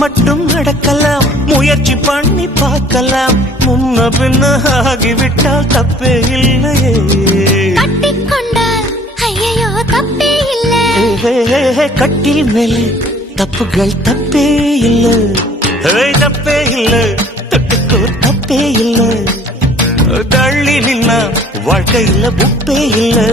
மட்டும் நடக்கலாம், முயற்சி பண்ணி பார்க்கலாம். முன்ன பின்ன ஆகிவிட்டால் தப்பே இல்லையே. கட்டிக்கொண்டால் ஐயோ தப்பே இல்லை. கட்டில் மேலே தப்புகள் தப்பே இல்லை. தப்பே இல்லை, தொட்டுக்கோ தப்பே இல்லை. தள்ளி நின்னா வாழ்க்கையில் உப்பே இல்லை.